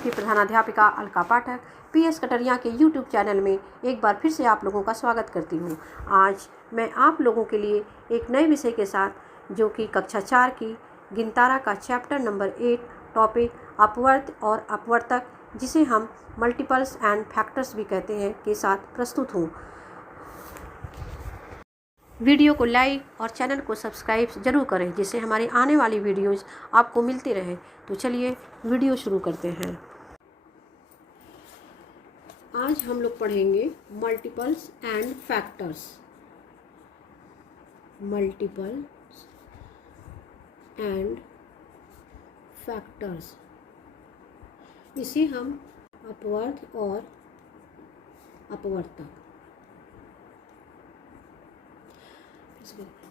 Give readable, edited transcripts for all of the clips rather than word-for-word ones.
आपकी प्रधानाध्यापिका अलका पाठक पीएस कटरिया के YouTube channel में एक बार फिर से आप लोगों का स्वागत करती हूँ। आज मैं आप लोगों के लिए एक नए विषय के साथ, जो कि कक्षा 4 की गिनतारा का चैप्टर नंबर 8 टॉपिक अपवर्त और अपवर्तक, जिसे हम मल्टीपल्स एंड फैक्टर्स भी कहते हैं, के साथ प्रस्तुत हूँ। वीडियो को लाइक और चैनल को सब्सक्राइब जरूर करें, जिससे हमारी आने वाली वीडियोज़ आपको मिलती रहे। तो चलिए वीडियो शुरू करते हैं। आज हम लोग पढ़ेंगे multiples and factors. Multiples and factors, इसे हम अपवर्त और अपवर्तक।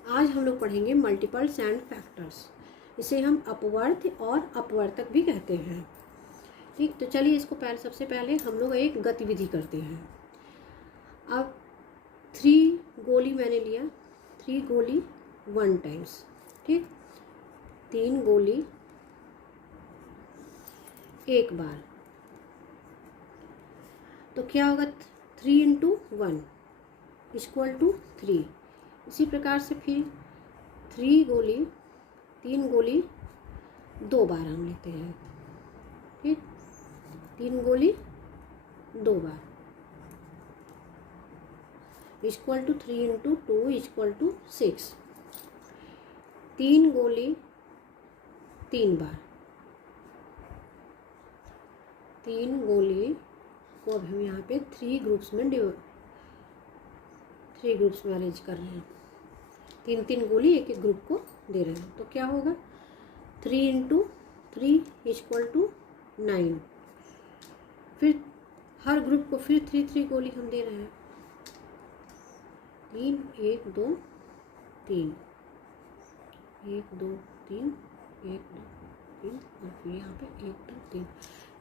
आज हम लोग पढ़ेंगे मल्टीपल्स एंड फैक्टर्स, इसे हम अपवर्त और अपवर्तक भी कहते हैं। ठीक, तो चलिए इसको सबसे पहले हम लोग एक गतिविधि करते हैं। अब 3 गोली मैंने लिया, 3 गोली 1 टाइम्स। ठीक, 3 गोली एक बार, तो क्या होगा? 3 × 1 = 3। इसी प्रकार से फिर 3 गोली 2 बार हम लेते हैं। ठीक, 3 गोली 2 बार = 3 × 2 = 6। 3 गोली 3 बार, 3 गोली को अब हम यहाँ पे 3 ग्रुप्स में अरेंज कर रहे हैं। 3 गोली एक एक ग्रुप को दे रहे हैं, तो क्या होगा? 3 × 3 = 9। फिर हर ग्रुप को फिर 3 गोली हम दे रहे हैं। 3 1 2 3 1 2 3 1 2 3 और फिर यहाँ पे 1 2 3।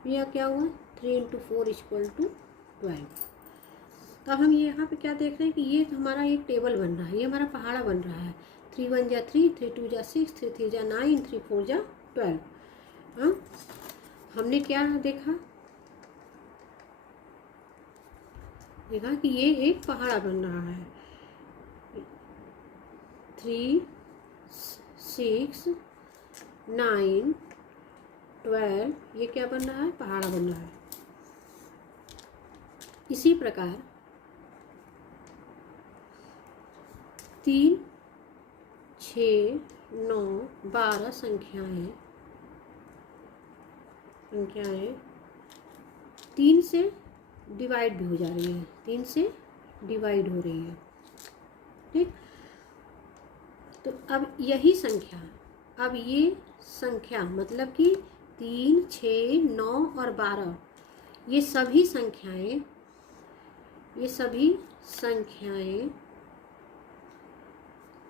यह क्या हुआ? 3 × 4 = 12। तो अब हम यहाँ पे क्या देख रहे हैं कि ये हमारा एक टेबल बन रहा है, ये हमारा पहाड़ा बन रहा है। 3 1 = 3, 3 2 = 6, 3 3 = 9, 3 4 = 12। हाँ, हमने क्या देखा कि ये एक पहाड़ा बन रहा है। 3 6 9 12, ये क्या बन रहा है? पहाड़ा बन रहा है। इसी प्रकार 3 6 9 12 संख्याएं 3 से डिवाइड भी हो जा रही है, 3 से डिवाइड हो रही है। ठीक, तो अब यही संख्या, अब ये संख्या मतलब कि 3 6 9 और 12, ये सभी संख्याएं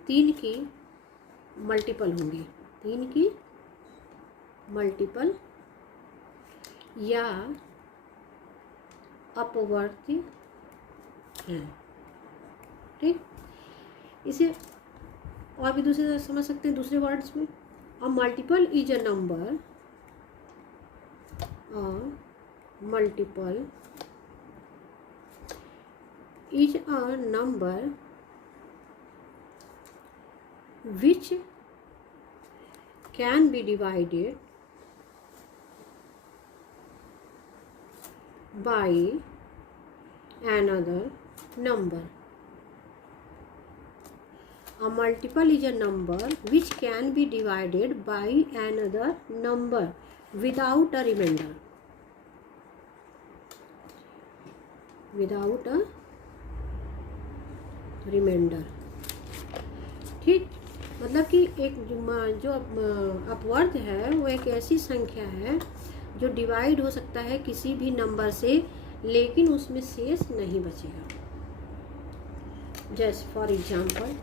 3 की मल्टीपल होंगी, 3 की मल्टीपल या अपवर्ती हैं। ठीक, इसे और भी दूसरे से समझ सकते हैं, दूसरे वर्ड्स में। A multiple is a number, is a number which can be divided by another number. A multiple is a number which can be divided by another number without a remainder. ठीक, मतलब कि एक जो अपवर्त है वो एक ऐसी संख्या है जो डिवाइड हो सकता है किसी भी नंबर से, लेकिन उसमें शेष नहीं बचेगा। Just for example,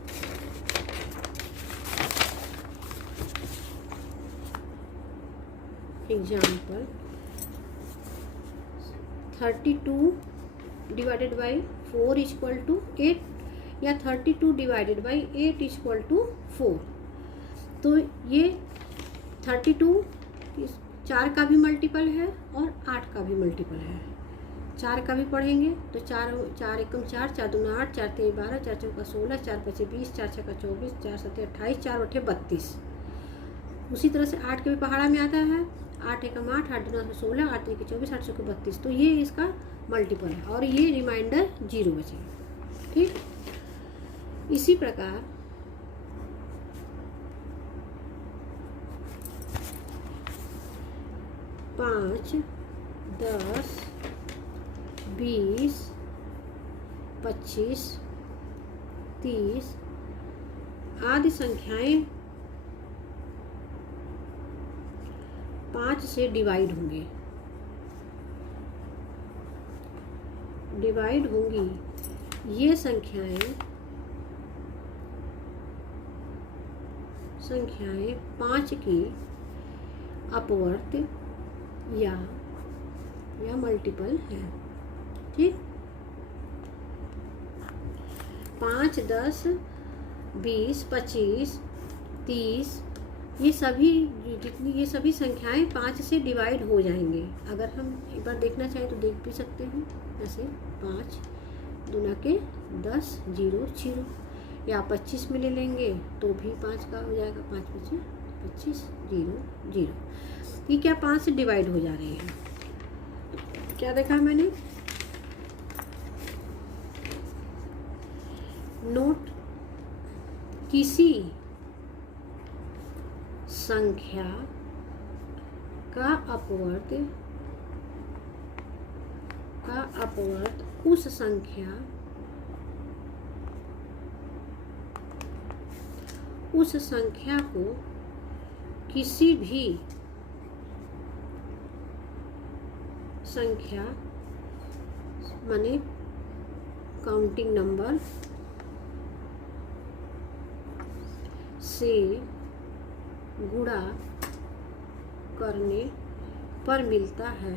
example 32 divided by 4 = 8 या 32 डिवाइडेड बाई 8 = 4। तो ये 32 4 का भी मल्टीपल है और 8 का भी मल्टीपल है। 4 का भी पढ़ेंगे तो 4 एकम 4, 4 दूना 8, 4 तेईस 12, 4 चौका 16, 4 पचे 20, 4 छक्का 24, 4 सत्ते 28, 4 अठे 32। उसी तरह से 8 के भी पहाड़ा में आता है, 8 एकम 8, 8 दूना 16, 8 तेईस 24, 8 चौके 32। तो ये इसका मल्टीपल है और ये रिमाइंडर 0 बचेगा। ठीक, इसी प्रकार 5, 10, 20, 25, 30 आदि संख्याएं 5 से डिवाइड होंगी। ये संख्याएं 5 की अपवर्त या मल्टीपल है। ठीक, 5, 10, 20, 25, 30 ये सभी संख्याएं 5 से डिवाइड हो जाएंगे। अगर हम एक बार देखना चाहें तो देख भी सकते हैं। ऐसे 5 दूना के 10, 0, 0 या 25 में ले लेंगे तो भी 5 का हो जाएगा, 5 25, 25, 0, 0। ये क्या 5 से डिवाइड हो जा रही है। क्या देखा मैंने, नोट किसी संख्या का अपवर्त उस संख्या को किसी भी संख्या माने काउंटिंग नंबर से गुणा करने पर मिलता है।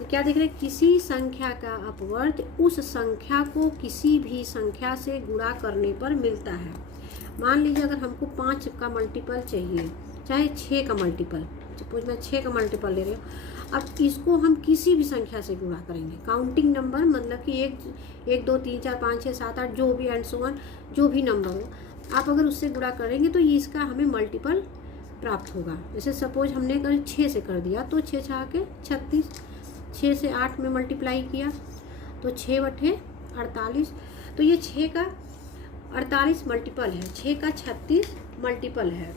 क्या देख रहे हैं, किसी संख्या का अपवर्त उस संख्या को किसी भी संख्या से गुणा करने पर मिलता है। मान लीजिए अगर हमको 5 का मल्टीपल चाहिए, चाहे 6 का मल्टीपल, सपोज मैं 6 का मल्टीपल ले रही हूँ। अब इसको हम किसी भी संख्या से गुणा करेंगे, काउंटिंग नंबर मतलब कि 1 2 3 4 5 6 7 8 जो भी एंड सो ऑन जो भी नंबर हो, आप अगर उससे गुणा करेंगे तो ये इसका हमें मल्टीपल प्राप्त होगा। जैसे सपोज हमने अगर 6 से कर दिया तो 6 6 के 36, 6 से 8 में मल्टीप्लाई किया तो 6 बटे 48। तो ये 6 का 48 मल्टीपल है, 6 का 36 मल्टीपल है।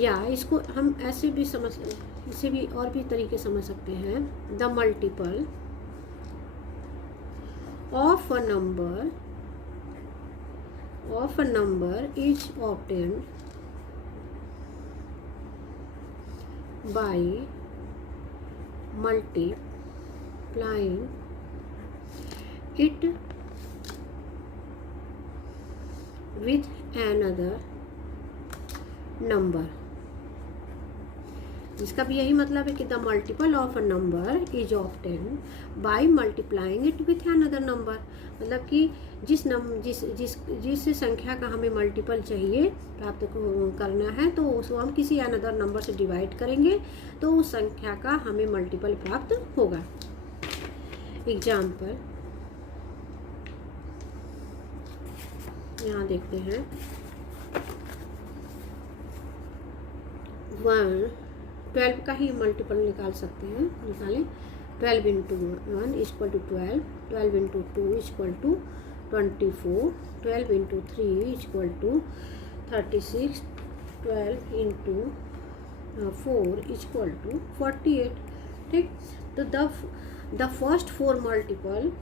या इसको हम ऐसे भी इसे भी और भी तरीके समझ सकते हैं। The multiple of a number is obtained by multiplying it with another number। इसका भी यही मतलब है कि the multiple of a number is obtained by multiplying it with another number. मतलब कि जिस संख्या का हमें मल्टीपल चाहिए प्राप्त करना है तो उसको हम किसी अनदर नंबर से डिवाइड करेंगे तो उस संख्या का हमें मल्टीपल प्राप्त होगा। एग्जाम्पल यहाँ देखते हैं, 12 का ही मल्टीपल निकाल सकते हैं, निकालें। 12 into 1 equal to 12, 12 into 2 equal to 24, 12 into 3 equal to 36, 12 into 4 equal to 48। ठीक, तो the first 4 multiple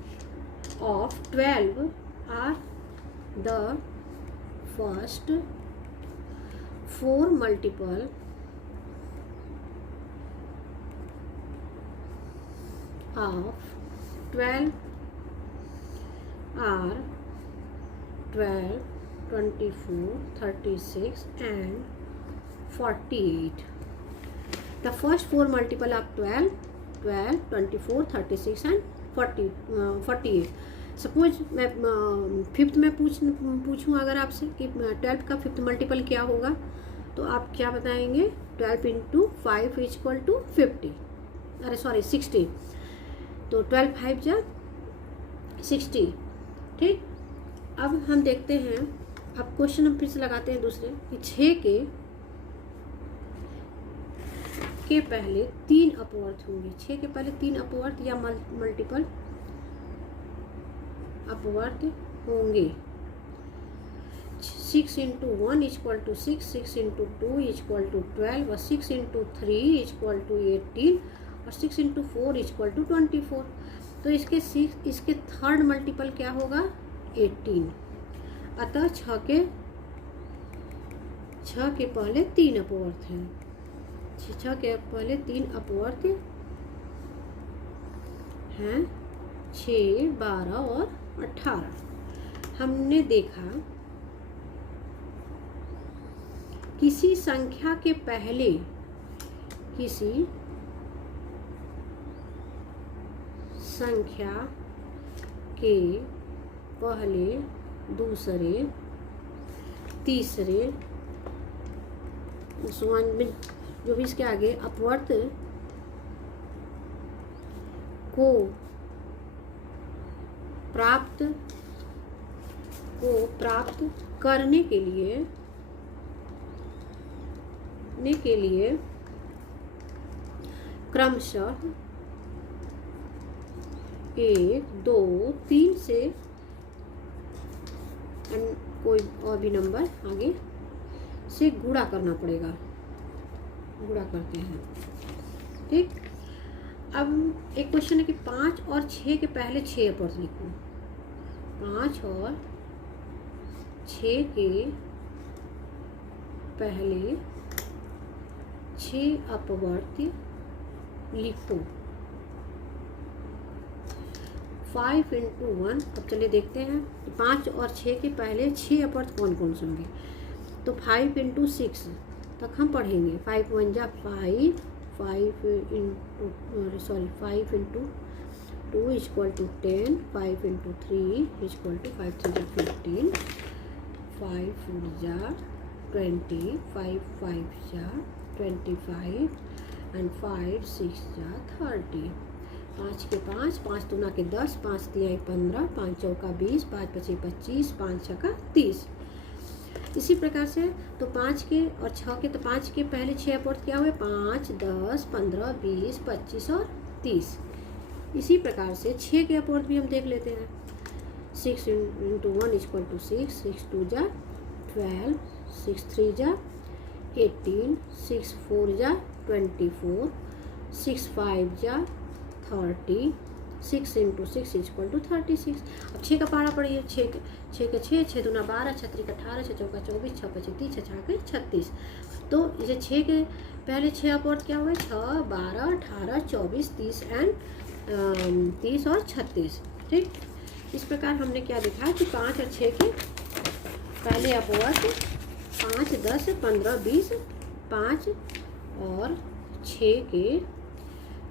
of 12 are the first 4 multiple of 12 are 12, 24, 36 and 48. The first 4 multiple of 12, 24, 36 and 48. Suppose मैं फिफ्थ में पूछूँ अगर आपसे कि 12 का फिफ्थ मल्टीपल क्या होगा तो आप क्या बताएंगे, 12 इंटू 5 इक्वल टू 50, अरे सॉरी 60, तो 12 5 जा 60। ठीक, अब हम देखते हैं, अब क्वेश्चन हम फिर से लगाते हैं दूसरे कि 6 के पहले 3 अपवर्त होंगे। 6 के पहले 3 अपवर्त या मल्टीपल अपवर्त होंगे। 6 into 1 equal to 6, 6 into 2 equal to 12 और 6 इंटू 3 इक्वल टू 18 और 6 इंटू 4 इक्वल टू 24। तो इसके थर्ड मल्टीपल क्या होगा, 18। अतः 6 के पहले 3 अपवर्त हैं। 6 के पहले 3 अपवर्त हैं, 6, 12 और 18। हमने देखा किसी संख्या के पहले दूसरे तीसरे में जो भी इसके आगे अपवर्त को प्राप्त करने के लिए क्रमशः 1, 2, 3 से कोई और भी नंबर आगे से गुणा करना पड़ेगा। गुणा करते हैं। ठीक, अब एक क्वेश्चन है कि 5 और 6 के पहले 6 अपवर्त लिखो। 5 और 6 के पहले 6 अपवर्त लिखो। 5 इंटू 1, अब चलिए देखते हैं 5 और 6 के पहले 6 अपवर्त कौन कौन से होंगे। तो 5 इंटू 6 तक हम पढ़ेंगे। 5 1 जा 5, 5 into 2 equal to 10, 5 into 3 equal to 5 3 जा 15, 5 4 जा 20, 5 5 जा 25 एंड 5 6 जा 30। 5 के 5 दूना के 10, 5 तिहाई 15, 5 चौका 20, 5 पचे 25, 5 छक्का 30। इसी प्रकार से तो 5 के और 6 के, तो 5 के पहले 6 अपवर्त क्या हुए, 5, 10, 15, 20, 25 और 30। इसी प्रकार से 6 के अपवर्त भी हम देख लेते हैं। 6 इंटू 1 इक्वल टू 6, 6 2 जा 12, 6 3 जा 18, 6 4 जा 24, 6 5 जा 30, 6 इंटू 6 इक्वल टू 36। अब 6 का पारा पढ़िए। 6 के 6 दूना 12, 6 3 18, 6 चौका 24, 6 पचे 30, 6 छक्के 36। तो इसे 6 के पहले 6 अपवर्त क्या हुए, 6, 12, 18, 24, 30 एंड 30 और 36। ठीक, इस प्रकार हमने क्या देखा है कि 5 और 6 के पहले अपवर्त 5, 10, 15, 20, 5 और 6 के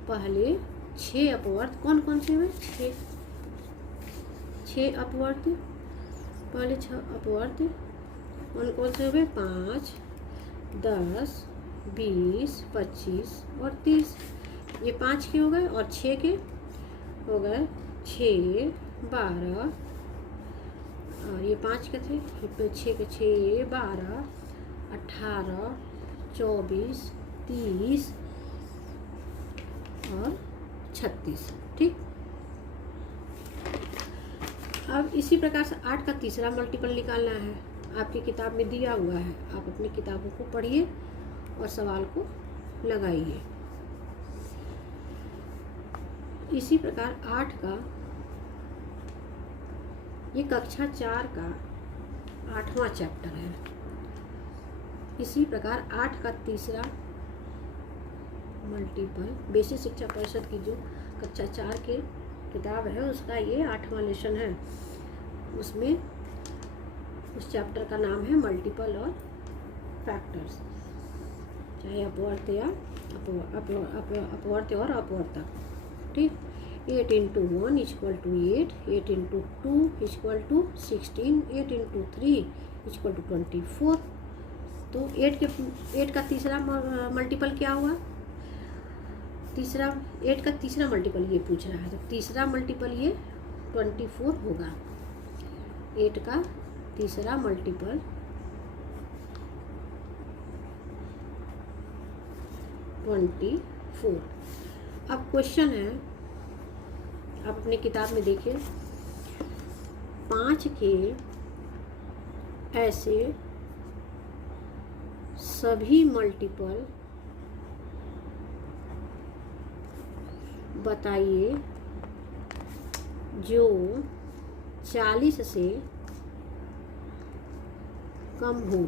पहले 6 अपवर्त कौन कौन से हुए, 6 अपवर्त पहले 6 अपवर्त कौन कौन से हुए, 5, 10, 20, 25 और 30। ये 5 के हो गए और 6 के हो गए 6, 12 और ये 5 के थे, 6 के 6, 12, 18, 24, 30 और 36। ठीक, अब इसी प्रकार से 8 का तीसरा मल्टीपल निकालना है। आपकी किताब में दिया हुआ है, आप अपनी किताबों को पढ़िए और सवाल को लगाइए। इसी प्रकार 8 का, ये कक्षा 4 का 8वां चैप्टर है। इसी प्रकार 8 का तीसरा मल्टीपल, बेसिक शिक्षा परिषद की जो कक्षा 4 के किताब है उसका ये 8वां लेसन है। उसमें उस चैप्टर का नाम है मल्टीपल और फैक्टर्स, चाहे अपवर्त या अपवर्त और अपवर्तक। ठीक, 8 into 1 equal to 8, 8 into 2 equal to 16, 8 into 3 equal to 24, तो 8 का तीसरा मल्टीपल क्या हुआ? 8 का तीसरा मल्टीपल ये पूछ रहा है, तो तीसरा मल्टीपल ये 24 होगा। 8 का तीसरा मल्टीपल 24। अब क्वेश्चन है, आप अपने किताब में देखिए, 5 के ऐसे सभी मल्टीपल बताइए जो 40 से कम हो।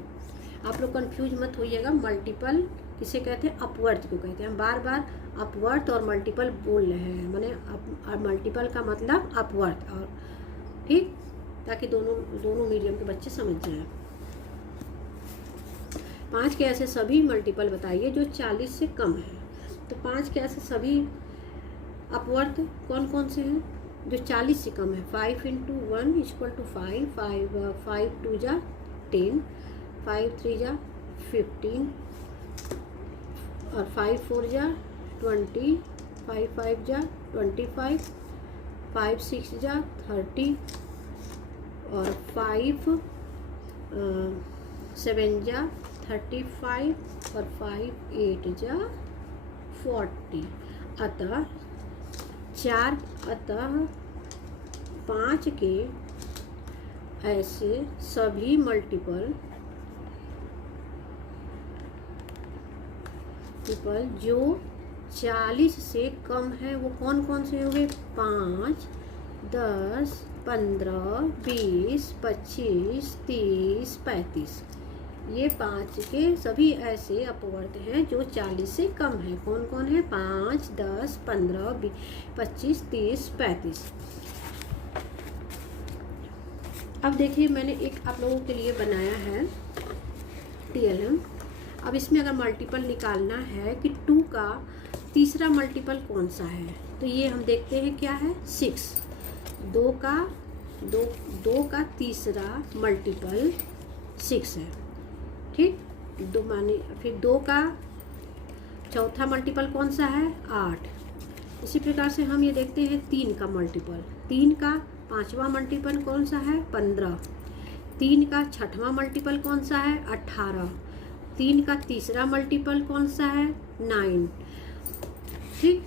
आप लोग कंफ्यूज मत होइएगा, मल्टीपल किसे कहते हैं? अपवर्थ को कहते हैं। हम बार बार अपवर्थ और मल्टीपल बोल रहे हैं, माने मल्टीपल का मतलब अपवर्थ, और ठीक, ताकि दोनों मीडियम के बच्चे समझ जाएं। 5 के ऐसे सभी मल्टीपल बताइए जो 40 से कम है। तो 5 के ऐसे सभी अपवर्थ कौन कौन से हैं जो 40 से कम है? 5 × 1 = 5, 5 2 जा 10, 5 3 जा 15, और 5 4 जा 20, 5 5 जा 25, 5 6 जा 30, और 5 7 जा 35, और 5 8 जा 40। अतः 5 के ऐसे सभी मल्टीपल जो 40 से कम है वो कौन कौन से होंगे? 5, 10, 15, 20, 25, 30, 35। ये 5 के सभी ऐसे अपवर्त हैं जो 40 से कम है। कौन कौन है? 5, 10, 15, 20, 25, 30, 35। अब देखिए, मैंने एक आप लोगों के लिए बनाया है TLM। अब इसमें अगर मल्टीपल निकालना है कि 2 का तीसरा मल्टीपल कौन सा है, तो ये हम देखते हैं क्या है? 6। 2 का तीसरा मल्टीपल 6 है, ठीक। 2 माने फिर 2 का चौथा मल्टीपल कौन सा है? 8। इसी प्रकार से हम ये देखते हैं 3 का मल्टीपल। 3 का पांचवा मल्टीपल कौन सा है? 15। 3 का छठवां मल्टीपल कौन सा है? 18। 3 का तीसरा मल्टीपल कौन सा है? 9, ठीक।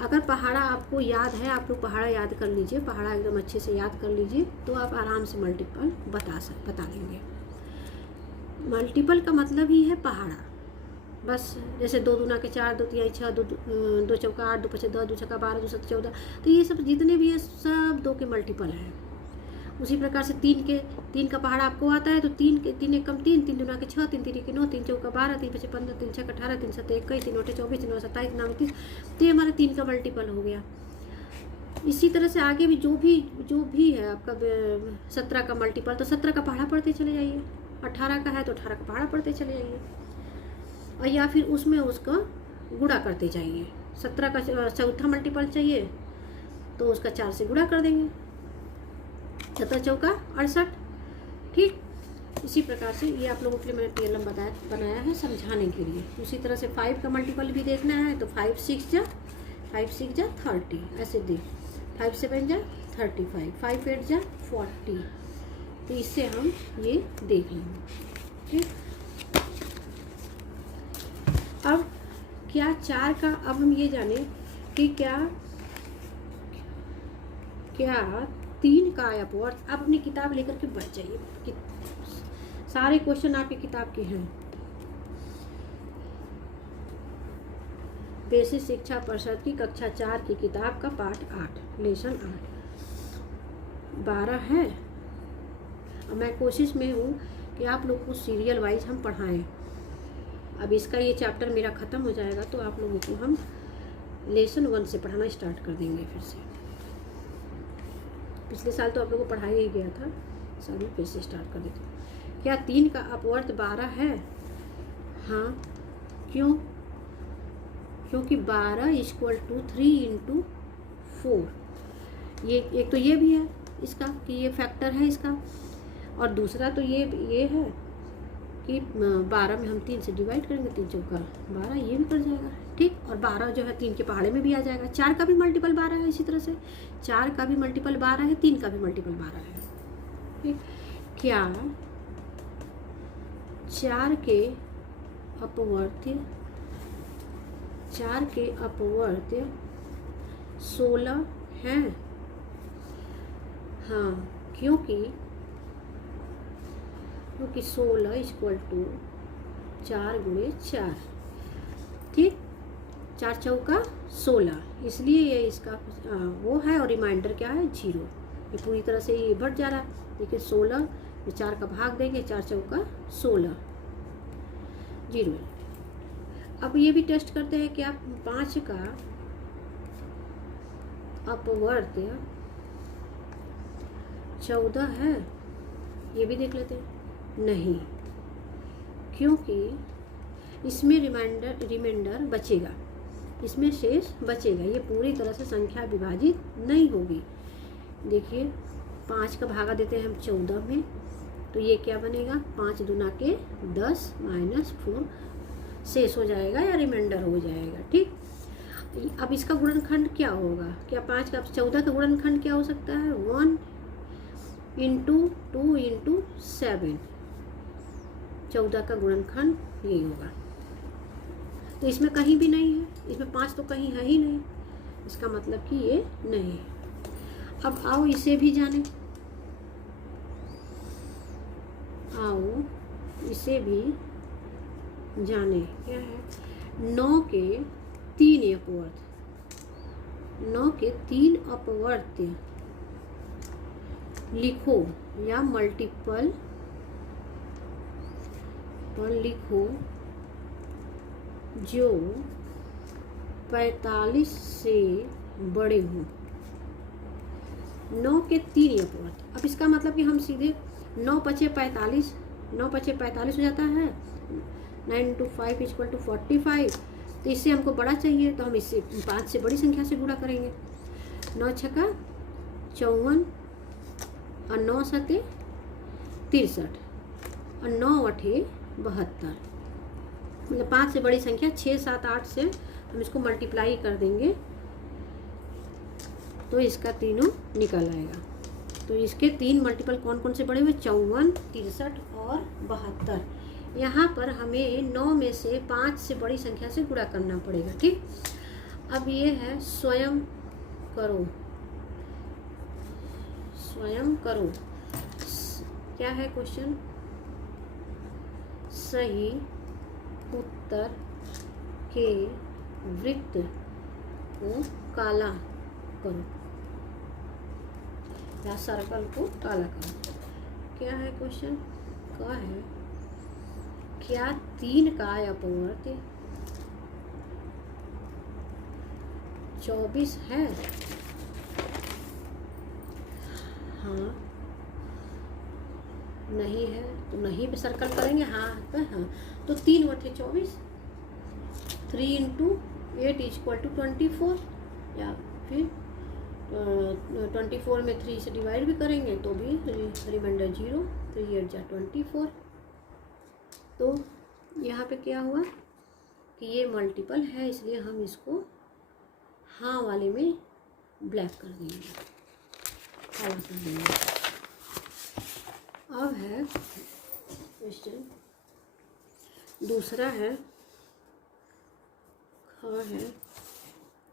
अगर पहाड़ा आपको याद है, आप लोग पहाड़ा याद कर लीजिए, पहाड़ा एकदम अच्छे से याद कर लीजिए, तो आप आराम से मल्टीपल बता लेंगे। मल्टीपल का मतलब ही है पहाड़ा, बस। जैसे 2 दूना के 4, 2 तिहाई 6, 2 चौका 8, 2 पचे 10, 2 छक्का 12, 2 सत्ते 14। तो ये सब जितने भी है सब 2 के मल्टीपल हैं। उसी प्रकार से 3 का पहाड़ा आपको आता है, तो 3 एक कम 3, 3 दूना के 6, 3 3 के 9, 3 चौका 12, 3 पचे 15, 3 छक्का 18, 3 सत्ते 21, 3 8 24, 3 9 27, 3 9 30। तो ये हमारा 3 का मल्टीपल हो गया। इसी तरह से आगे भी जो भी है आपका 17 का मल्टीपल, तो 17 का पहाड़ा पढ़ते चले जाइए। 18 का है तो 18 का पहाड़ा पढ़ते चले जाइए, और या फिर उसमें उसका गुणा करते जाइए। 17 का चौथा मल्टीपल चाहिए तो उसका 4 से गुणा कर देंगे। 17 चौका 68, ठीक। इसी प्रकार से ये आप लोगों के लिए मैंने TLM बनाया है समझाने के लिए। उसी तरह से 5 का मल्टीपल भी देखना है, तो 5 6 जा 30, ऐसे देख। 5 7 जा 35, 5 8 जा 40। तो इससे हम ये देख लेंगे, ठीक। अब क्या 4 का, अब हम ये जाने कि क्या 3 का अपवर्त। आप अपनी किताब लेकर के बैठ जाइए, कि सारे क्वेश्चन आपकी किताब के हैं। बेसिक शिक्षा परिषद की कक्षा 4 की किताब का पाठ 8, लेसन 8 12 है। और मैं कोशिश में हूँ कि आप लोग को सीरियल वाइज हम पढ़ाएं। अब इसका ये चैप्टर मेरा ख़त्म हो जाएगा तो आप लोगों को हम लेसन 1 से पढ़ाना स्टार्ट कर देंगे फिर से। पिछले साल तो आप लोगों को पढ़ाया ही गया था, साल फिर से स्टार्ट कर देते हैं। क्या 3 का अपवर्त 12 है? हाँ। क्यों? क्योंकि 12 = 3 × 4। ये एक तो ये भी है इसका कि ये फैक्टर है इसका, और दूसरा तो ये है कि 12 में हम 3 से डिवाइड करेंगे, 3 चौका 12, ये भी कर जाएगा। ठीक, और 12 जो है 3 के पहाड़े में भी आ जाएगा। 4 का भी मल्टीपल 12 है, इसी तरह से 4 का भी मल्टीपल 12 है, 3 का भी मल्टीपल 12 है। ठीक, क्या 4 के अपवर्त्य 16 हैं? हाँ, क्योंकि 16 इक्वल टू 4 गुणे 4। ठीक, 4 चौका 16, इसलिए ये इसका वो है, और रिमाइंडर क्या है 0। ये पूरी तरह से ये बढ़ जा रहा है। देखिए 16 में 4 का भाग देंगे, 4 चौका 16, 0। अब ये भी टेस्ट करते हैं कि आप 5 का अपवर्त्य 14 है, ये भी देख लेते हैं। नहीं, क्योंकि इसमें रिमाइंडर बचेगा, इसमें शेष बचेगा, ये पूरी तरह से संख्या विभाजित नहीं होगी। देखिए 5 का भागा देते हैं हम 14 में, तो ये क्या बनेगा, 5 दूना के 10 माइनस 4 शेष हो जाएगा या रिमाइंडर हो जाएगा। ठीक, अब इसका गुणनखंड क्या होगा, क्या 5 का 14 का गुणनखंड क्या हो सकता है, 1 इंटू 2 इंटू 7, 14 का गुणनखंड यही होगा। तो इसमें कहीं भी नहीं है, इसमें 5 तो कहीं है ही नहीं, इसका मतलब कि ये नहीं है। अब आओ इसे भी जाने, इसे भी जाने। क्या है, 9 के 3 अपवर्त्य, 9 के 3 अपवर्त्य लिखो या मल्टीपल पर लिखो जो 45 से बड़े हों। 9 के 3 अपवर्त्य, अब इसका मतलब कि हम सीधे 9 पचे 45, 9 पचे 45 हो जाता है, 9 इंटू 5 इक्वल टू 45। तो इससे हमको बड़ा चाहिए, तो हम इससे 5 से बड़ी संख्या से गुणा करेंगे। 9 छक्का 54 और 9 सते 63 और 9 अठे 72, मतलब 5 से बड़ी संख्या 6, 7, 8 से हम इसको मल्टीप्लाई कर देंगे तो इसका तीनों निकल आएगा। तो इसके 3 मल्टीपल कौन कौन से बड़े हुए, 54, 63 और 72। यहाँ पर हमें 9 में से 5 से बड़ी संख्या से गुणा करना पड़ेगा। ठीक, अब ये है स्वयं करो, स्वयं करो। क्या है क्वेश्चन, सही उत्तर के वृत्त को काला करो या सर्कल को काला करो। क्या है क्वेश्चन, क्या है, क्या 3 का अपवर्त्य 24 है? हाँ, नहीं है तो नहीं पे सर्कल करेंगे, हाँ पे हाँ। तो 3 बटे 24, 3 इंटू 8 इक्वल टू 24, या फिर 24 में 3 से डिवाइड भी करेंगे तो भी रिमाइंडर 0, 3 8 जा 24। तो यहाँ पे क्या हुआ कि ये मल्टीपल है, इसलिए हम इसको हाँ वाले में ब्लैक कर देंगे, काला कर देंगे। अब है क्वेश्चन दूसरा है,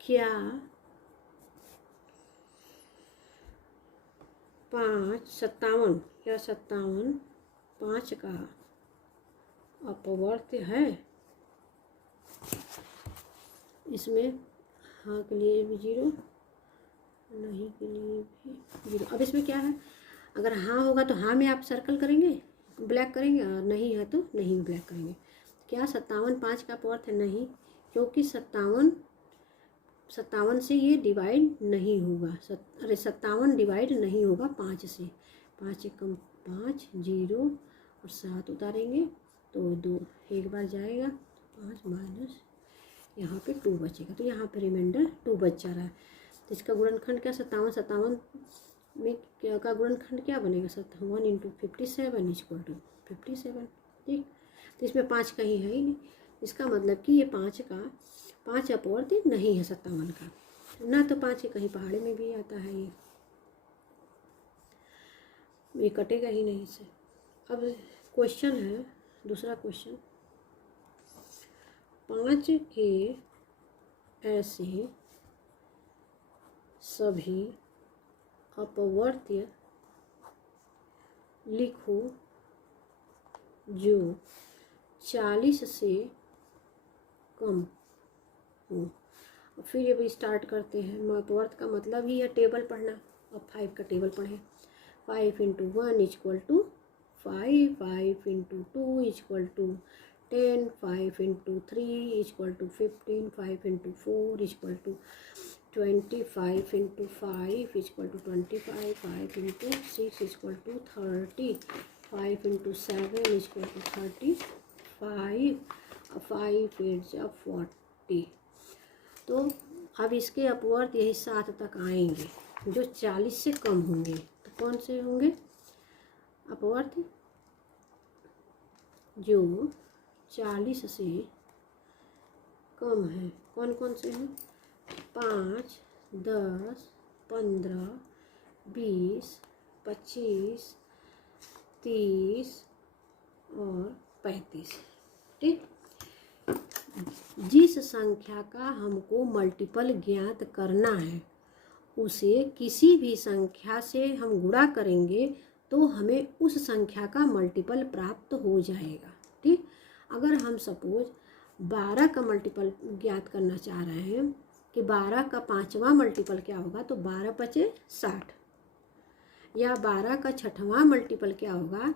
क्या 57 5 का अपवर्त्य है? इसमें हाँ के लिए भी 0, नहीं के लिए भी 0। अब इसमें क्या है, अगर हाँ होगा तो हाँ में आप सर्कल करेंगे, ब्लैक करेंगे, और नहीं है तो नहीं में ब्लैक करेंगे। क्या 57 5 का अपवर्त्य है? नहीं, क्योंकि 57 से ये डिवाइड नहीं होगा। 57 डिवाइड नहीं होगा 5 से, 5 कम 5, 0 और 7 उतारेंगे तो 2 एक बार जाएगा, 5 माइनस यहाँ पे 2 बचेगा, तो यहाँ पे रिमाइंडर 2 बच जा रहा है। तो इसका गुणनखंड क्या, 57 में क्या का गुणनखंड क्या बनेगा, 1 इंटू 57 इक्वल टू 57। ठीक, तो इसमें 5 कहीं है ही नहीं। इसका मतलब कि ये 5 अपवर्त नहीं है 57 का, ना तो 5 कहीं पहाड़े में भी आता है। ये कटेगा ही नहीं इससे। अब क्वेश्चन है दूसरा क्वेश्चन, 5 के ऐसे सभी अपवर्त्य लिखो जो 40 से कम हो। फिर ये भी स्टार्ट करते हैं। अपवर्त का मतलब ही है टेबल पढ़ना। अब 5 का टेबल पढ़ें। 5 × 1 = 5, 5 × 2 = 10, 5 × 3 = 15, 5 × 4 = 20, 5 × 5 = 25, 5 × 6 = 30, 5 × 7 = 35, 5 × 40। तो अब इसके अपवर्त यही 7 तक आएंगे जो 40 से कम होंगे। तो कौन से होंगे अपवर्त जो 40 से कम है? कौन कौन से हैं? 5, 10, 15, 20, 25, 30 और 35। ठीक। जिस संख्या का हमको मल्टीपल ज्ञात करना है उसे किसी भी संख्या से हम गुणा करेंगे तो हमें उस संख्या का मल्टीपल प्राप्त हो जाएगा। ठीक। अगर हम सपोज 12 का मल्टीपल ज्ञात करना चाह रहे हैं कि 12 का 5वां मल्टीपल क्या होगा, तो 12 × 5 = 60, या 12 का 6वां मल्टीपल क्या होगा,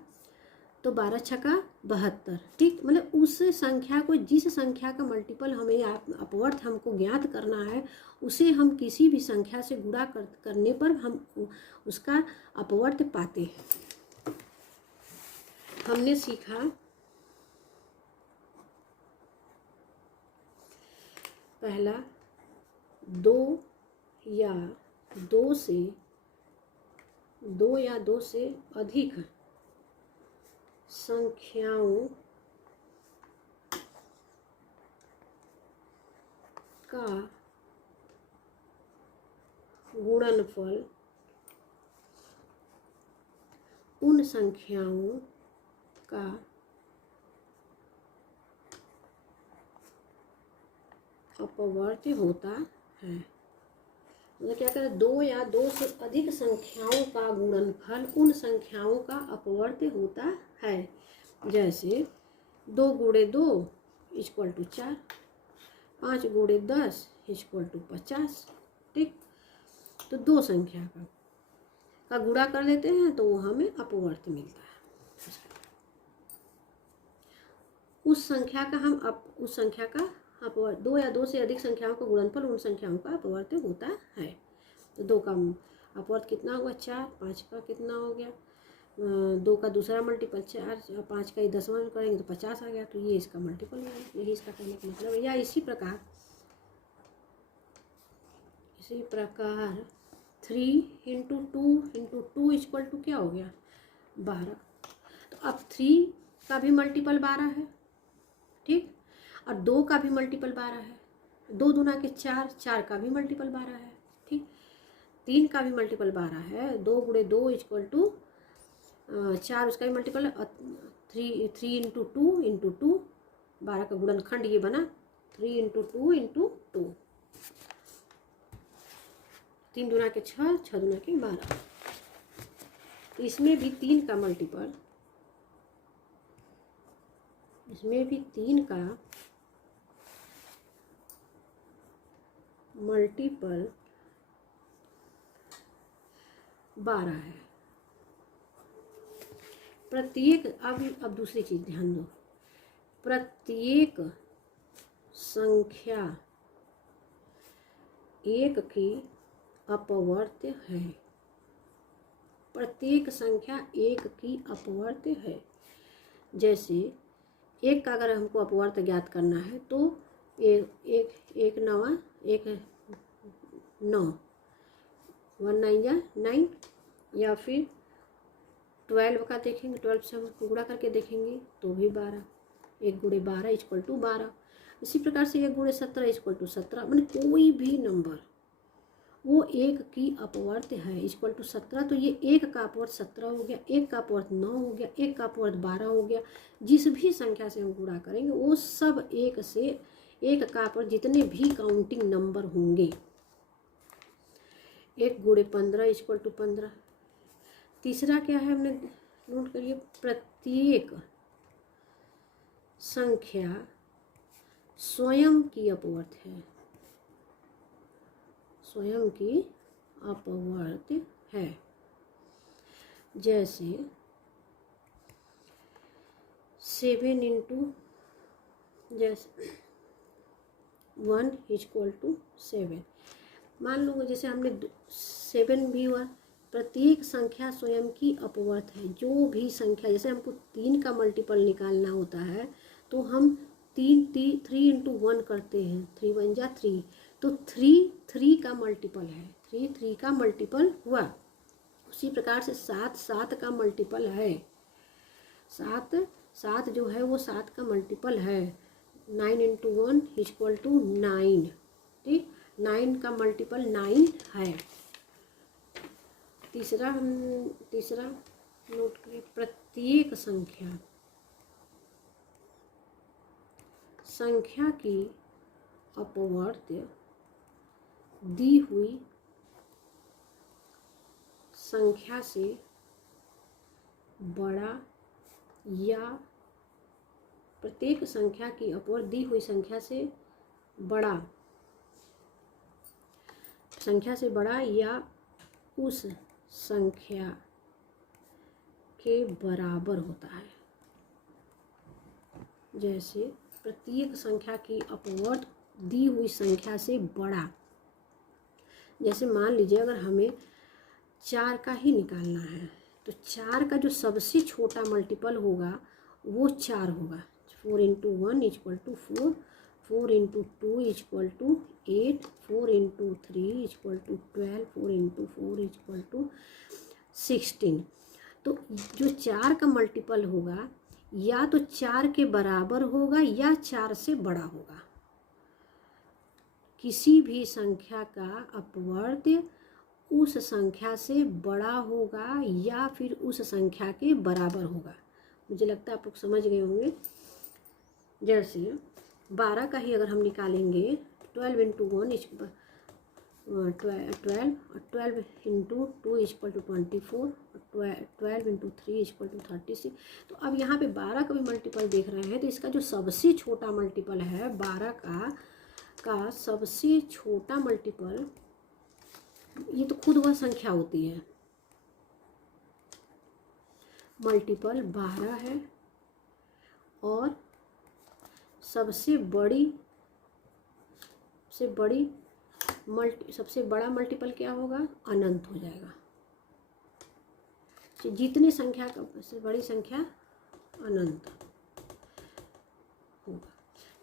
तो 12 × 6 = 72। ठीक। मतलब उस संख्या को, जिस संख्या का मल्टीपल हमें अपवर्त हमको ज्ञात करना है उसे हम किसी भी संख्या से गुणा करने पर हम उसका अपवर्त पाते हैं। हमने सीखा पहला 2 या 2 से अधिक संख्याओं का गुणनफल उन संख्याओं का अपवर्त होता है। मतलब क्या करें, 2 या 2 से अधिक संख्याओं का गुणनफल उन संख्याओं का अपवर्त होता है। जैसे 2 × 2 = 4, 5 × 10 = 50। ठीक। तो 2 संख्या का गुणा कर देते हैं तो वो हमें अपवर्त मिलता है। उस संख्या का अपवर्त 2 या 2 से अधिक संख्याओं का गुणनफल उन संख्याओं का अपवर्त होता है। तो 2 का अपवर्त कितना हुआ? 4। 5 का कितना हो गया? 2 का दूसरा मल्टीपल 4, 5 का 10वां करेंगे तो 50 आ गया। तो ये इसका मल्टीपल हो गया। यही इसका कहने का मतलब है। या इसी प्रकार 3 × 2 × 2 = क्या हो गया? 12। तो अब 3 का भी मल्टीपल 12 है। ठीक। और 2 का भी मल्टीपल 12 है। 2 दूना के 4, 4 का भी मल्टीपल 12 है। ठीक। 3 का भी मल्टीपल 12 है। 2 × 2 = 4, उसका भी मल्टीपल 3 × 2 × 2, 12 का गुणनखंड ये बना 3 × 2 × 2। 3 दूना के 6, 6 दूना के 12। तो इसमें भी 3 का मल्टीपल, इसमें भी 3 का मल्टीपल 12 है। प्रत्येक, अब दूसरी चीज ध्यान दो, प्रत्येक संख्या 1 की अपवर्त्य है। प्रत्येक संख्या 1 की अपवर्त्य है। जैसे 1 का अगर हमको अपवर्त ज्ञात करना है तो 1 9 1 9, 1 9 9, या फिर 12 का देखेंगे, 12 से हम गुणा करके देखेंगे तो भी 12। 1 गुणे 12 इक्वल टू 12। इसी प्रकार से 1 गुणे 17 इक्वल टू 17। मैंने कोई भी नंबर वो 1 की अपवर्त है इक्वल टू 17, तो ये 1 का अपवर्त 17 हो गया, 1 का अपवर्त 9 हो गया, 1 का अपवर्त 12 हो गया। जिस भी संख्या से हम गुणा करेंगे वो सब 1 से 1 का अपवर्त जितने भी काउंटिंग नंबर होंगे। 1 गुणे 15 इक्वल टू 15। तीसरा क्या है हमने नोट करिए, प्रत्येक संख्या स्वयं की अपवर्त है, स्वयं की अपवर्त है। जैसे 7 इंटू जैसे 1 इक्वल टू 7। मान लो जैसे हमने 7 भी हुआ। प्रत्येक संख्या स्वयं की अपवर्त है। जो भी संख्या, जैसे हमको 3 का मल्टीपल निकालना होता है तो हम 3 इंटू 1 करते हैं, 3 1 जा 3, तो 3 का मल्टीपल है, 3 का मल्टीपल हुआ। उसी प्रकार से 7 का मल्टीपल है, 7 जो है वो 7 का मल्टीपल है। 9 इंटू 1 इक्वल टू 9, ठीक, 9 का मल्टीपल 9 है। तीसरा नोट करिए, प्रत्येक संख्या की अपवर्त दी हुई संख्या से बड़ा या प्रत्येक संख्या की अपवर्त दी हुई संख्या से बड़ा या उस संख्या के बराबर होता है। जैसे प्रत्येक संख्या की अपवर्त दी हुई संख्या से बड़ा, जैसे मान लीजिए अगर हमें 4 का ही निकालना है तो 4 का जो सबसे छोटा मल्टीपल होगा वो 4 होगा। 4 into 1 equal to 4, 4 into 2 equal to 8, 4 into 3 equal to 12, 4 into 4 equal to 16। तो जो 4 का मल्टीपल होगा या तो 4 के बराबर होगा या 4 से बड़ा होगा। किसी भी संख्या का अपवर्त उस संख्या से बड़ा होगा या फिर उस संख्या के बराबर होगा। मुझे लगता है आप लोग समझ गए होंगे। जैसे 12 का ही अगर हम निकालेंगे, 12 into 1 12 into 2 equal to 24, 12 into 3 equal to 36। तो अब यहाँ पे 12 का भी मल्टीपल देख रहे हैं तो इसका जो सबसे छोटा मल्टीपल है 12 का सबसे छोटा मल्टीपल, ये तो खुद वह संख्या होती है, मल्टीपल 12 है और सबसे बड़ा मल्टीपल क्या होगा, अनंत हो जाएगा। तो जितनी संख्या का से बड़ी संख्या अनंत होगा।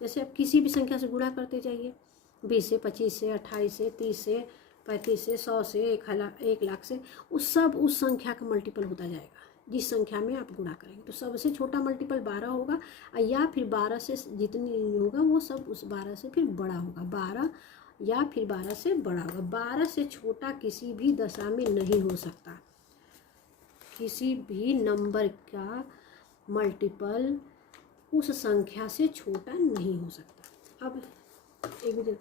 जैसे आप किसी भी संख्या से गुणा करते जाइए, 20 से, 25 से, 28 से, 30 से, 35 से, 100 से, 1 लाख से, उस संख्या का मल्टीपल होता जाएगा जिस संख्या में आप गुणा करेंगे। तो सबसे छोटा मल्टीपल 12 होगा या फिर 12 से जितनी होगा वो सब उस 12 से फिर बड़ा होगा, 12 या फिर 12 से बड़ा होगा। 12 से छोटा किसी भी दशा में नहीं हो सकता। किसी भी नंबर का मल्टीपल उस संख्या से छोटा नहीं हो सकता। अब एक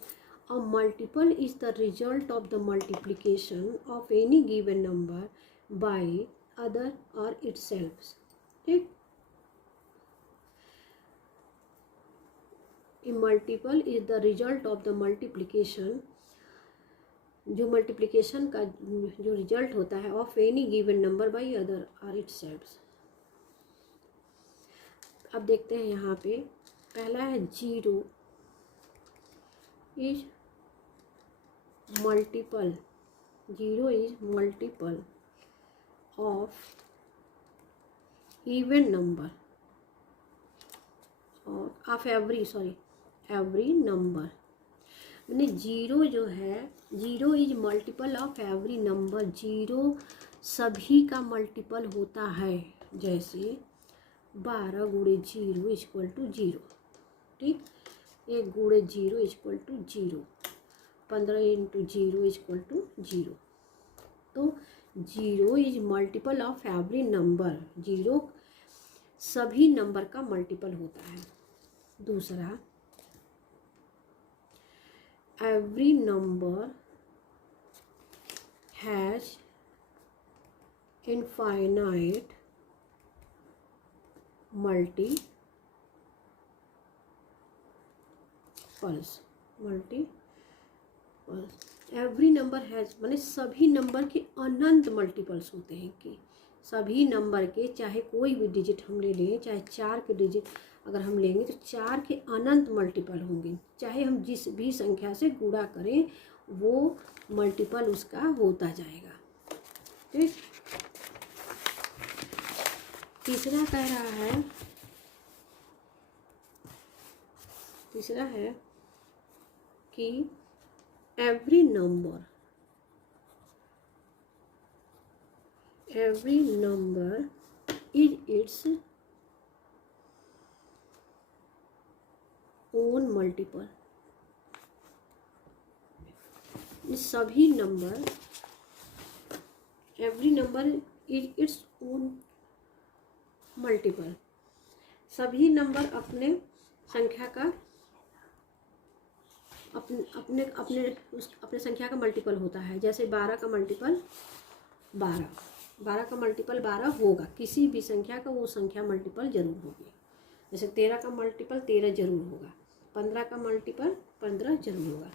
A multiple is the result of the multiplication of any given number by other or itself. ठीक, A multiple is the result of the multiplication, जो मल्टीप्लिकेशन का जो रिजल्ट होता है of any given number by other और itself. अब देखते हैं यहाँ पे पहला है 0 is multiple, 0 is multiple of even number of every number. मैंने 0 जो है, 0 is multiple of every number, 0 सभी का मल्टीपल होता है। जैसे 12 गुणे 0 इक्वल टू 0, ठीक। 1 गुणे 0 equal to 0, 15 into 0 equal to 0। तो 0 is multiple of every number, 0 सभी नंबर का मल्टीपल होता है। दूसरा, every number has infinite multiples. Every number has माने सभी नंबर के अनंत मल्टीपल्स होते हैं कि सभी नंबर के, चाहे कोई भी डिजिट हम ले लें, चाहे 4 के डिजिट अगर हम लेंगे तो 4 के अनंत मल्टीपल होंगे। चाहे हम जिस भी संख्या से गुणा करें वो मल्टीपल उसका होता जाएगा, ठीक। तीसरा कह रहा है, तीसरा है कि every number is its own multiple. सभी number, every number is its own multiple. सभी नंबर अपने संख्या का अपने संख्या का मल्टीपल होता है। जैसे 12 का मल्टीपल 12 का मल्टीपल 12 होगा, किसी भी संख्या का वो संख्या मल्टीपल जरूर होगी। जैसे 13 का मल्टीपल 13 जरूर होगा, 15 का मल्टीपल 15 जरूर होगा।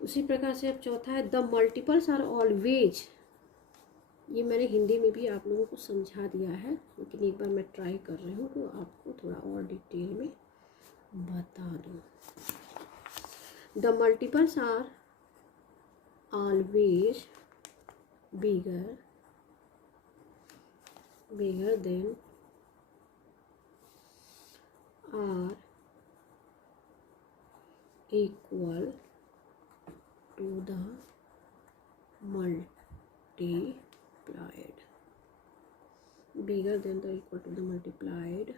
उसी प्रकार से अब चौथा है, द मल्टीपल्स आर ऑलवेज। ये मैंने हिंदी में भी आप लोगों को समझा दिया है, लेकिन एक बार मैं ट्राई कर रही हूँ तो आपको थोड़ा और डिटेल में बता दूँ। The multiples are always bigger than or equal to the multiplied, bigger than the equal to the multiplied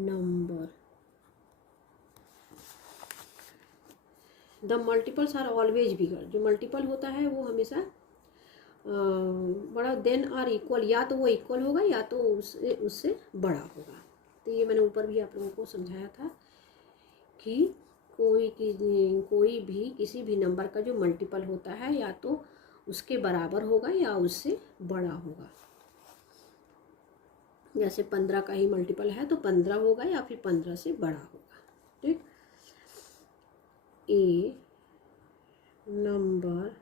number. The multiples are always bigger, जो मल्टीपल होता है वो हमेशा बड़ा, देन आर इक्वल, या तो वो इक्वल होगा या तो उससे बड़ा होगा। तो ये मैंने ऊपर भी आप लोगों को समझाया था कि कोई भी किसी भी नंबर का जो मल्टीपल होता है या तो उसके बराबर होगा या उससे बड़ा होगा। जैसे 15 का ही मल्टीपल है तो 15 होगा या फिर 15 से बड़ा होगा, ठीक। A number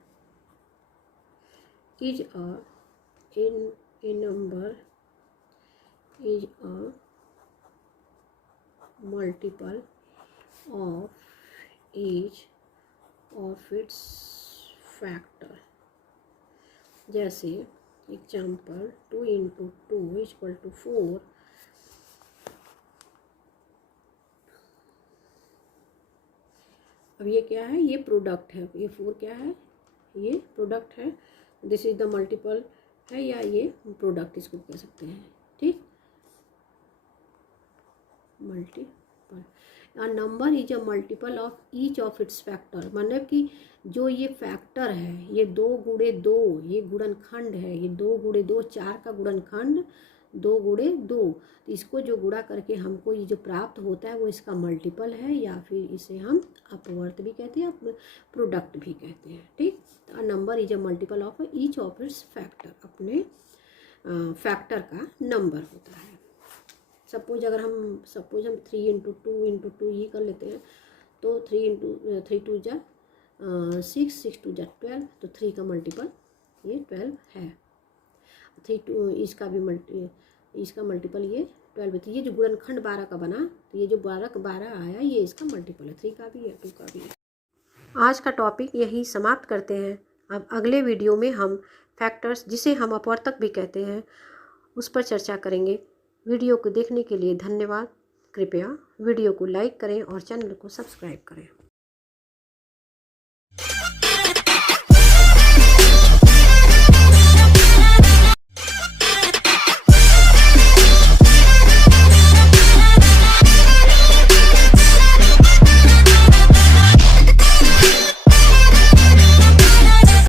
is a number is a multiple of each of its factor. जैसे एग्जाम्पल 2 इंटू 2 इक्वल टू 4। अब ये क्या है, ये प्रोडक्ट है, ये 4 क्या है, ये प्रोडक्ट है। दिस इज द मल्टीपल है या ये प्रोडक्ट इसको कह सकते हैं, ठीक। Multiple, a number is a multiple of each of its factor. मतलब कि जो ये फैक्टर है, ये 2 गुणे 2, ये गुणनखंड है, ये 2 गुणे 2 4 का गुणनखंड 2 गुणे 2। तो इसको जो गुणा करके हमको ये जो प्राप्त होता है वो इसका मल्टीपल है, या फिर इसे हम अपवर्त भी कहते हैं, प्रोडक्ट भी कहते हैं, ठीक। तो a number is a multiple of each of its factor, अपने फैक्टर का नंबर होता है। सपोज हम 3 इंटू 2 ये कर लेते हैं, तो 3 2 जा 6, 6 2 जा 12, तो 3 का मल्टीपल ये 12 है। 3 2 इसका मल्टीपल ये 12 है। तो ये जो गुणनखंड 12 का बना, तो ये जो 12 आया ये इसका मल्टीपल है, 3 का भी है, 2 का भी है। आज का टॉपिक यही समाप्त करते हैं। अब अगले वीडियो में हम फैक्टर्स, जिसे हम अपवर्तक भी कहते हैं, उस पर चर्चा करेंगे। वीडियो को देखने के लिए धन्यवाद। कृपया वीडियो को लाइक करें और चैनल को सब्सक्राइब करें।